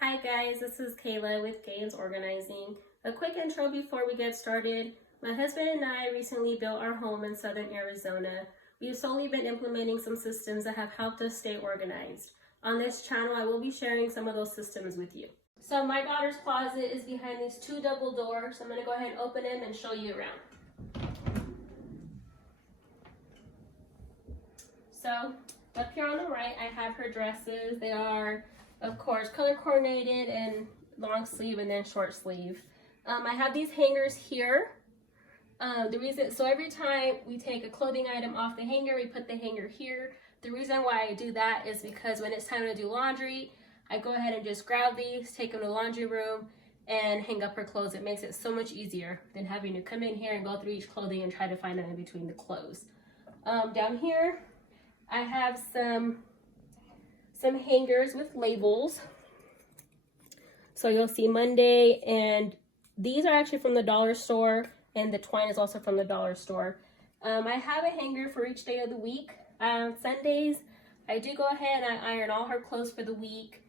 Hi guys, this is Kayla with Gaines Organizing. A quick intro before we get started. My husband and I recently built our home in southern Arizona. We've slowly been implementing some systems that have helped us stay organized. On this channel, I will be sharing some of those systems with you. So my daughter's closet is behind these two double doors. I'm going to go ahead and open them and show you around. So up here on the right, I have her dresses. They are, of course, color coordinated and long sleeve and then short sleeve. I have these hangers here. So every time we take a clothing item off the hanger, we put the hanger here. The reason why I do that is because when it's time to do laundry, I go ahead and just grab these, take them to the laundry room, and hang up her clothes. It makes it so much easier than having to come in here and go through each clothing and try to find them in between the clothes. Down here, I have some hangers with labels. So you'll see Monday, and these are actually from the dollar store, and the twine is also from the dollar store. I have a hanger for each day of the week. Sundays, I do go ahead and I iron all her clothes for the week.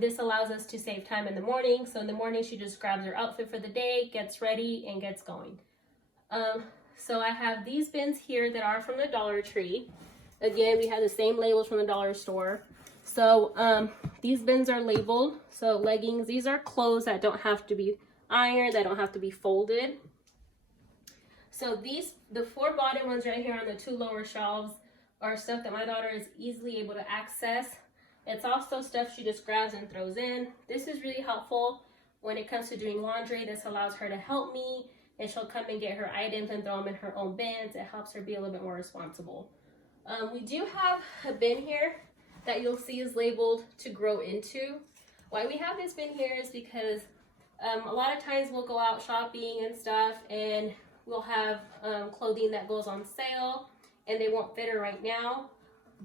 This allows us to save time in the morning. So in the morning, she just grabs her outfit for the day, gets ready, and gets going. So I have these bins here that are from the Dollar Tree. Again, we have the same labels from the dollar store. So these bins are labeled. So leggings, these are clothes that don't have to be ironed, that don't have to be folded. So the four bottom ones right here on the two lower shelves are stuff that my daughter is easily able to access. It's also stuff she just grabs and throws in. This is really helpful when it comes to doing laundry. This allows her to help me, and she'll come and get her items and throw them in her own bins. It helps her be a little bit more responsible. We do have a bin here that you'll see is labeled to grow into. Why we have this bin here is because a lot of times we'll go out shopping and stuff, and we'll have clothing that goes on sale and they won't fit her right now,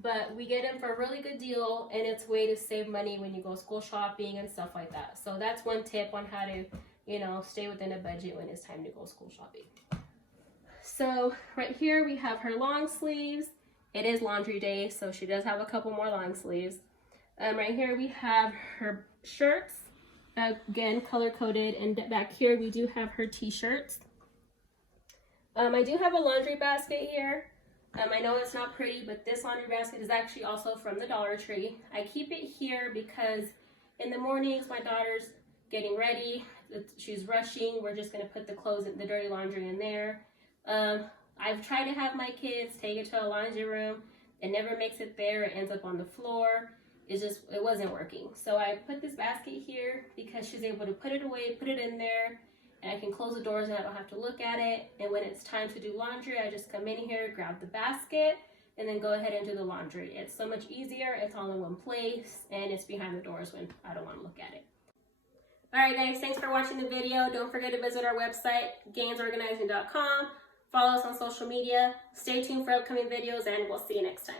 but we get them for a really good deal, and it's a way to save money when you go school shopping and stuff like that. So that's one tip on how to, stay within a budget when it's time to go school shopping. So right here we have her long sleeves. It is laundry day, so she does have a couple more long sleeves. Right here we have her shirts, again color coded, and back here we do have her t-shirts. I do have a laundry basket here. I know it's not pretty, but this laundry basket is actually also from the Dollar Tree. I keep it here because in the mornings my daughter's getting ready, she's rushing, we're just going to put the clothes, the dirty laundry in there. I've tried to have my kids take it to a laundry room. It never makes it there. It ends up on the floor. It wasn't working. So I put this basket here because she's able to put it away, put it in there, and I can close the doors and I don't have to look at it. And when it's time to do laundry, I just come in here, grab the basket, and then go ahead and do the laundry. It's so much easier. It's all in one place, and it's behind the doors when I don't want to look at it. All right, guys, thanks for watching the video. Don't forget to visit our website, GainesOrganizing.com. Follow us on social media. Stay tuned for upcoming videos, and we'll see you next time.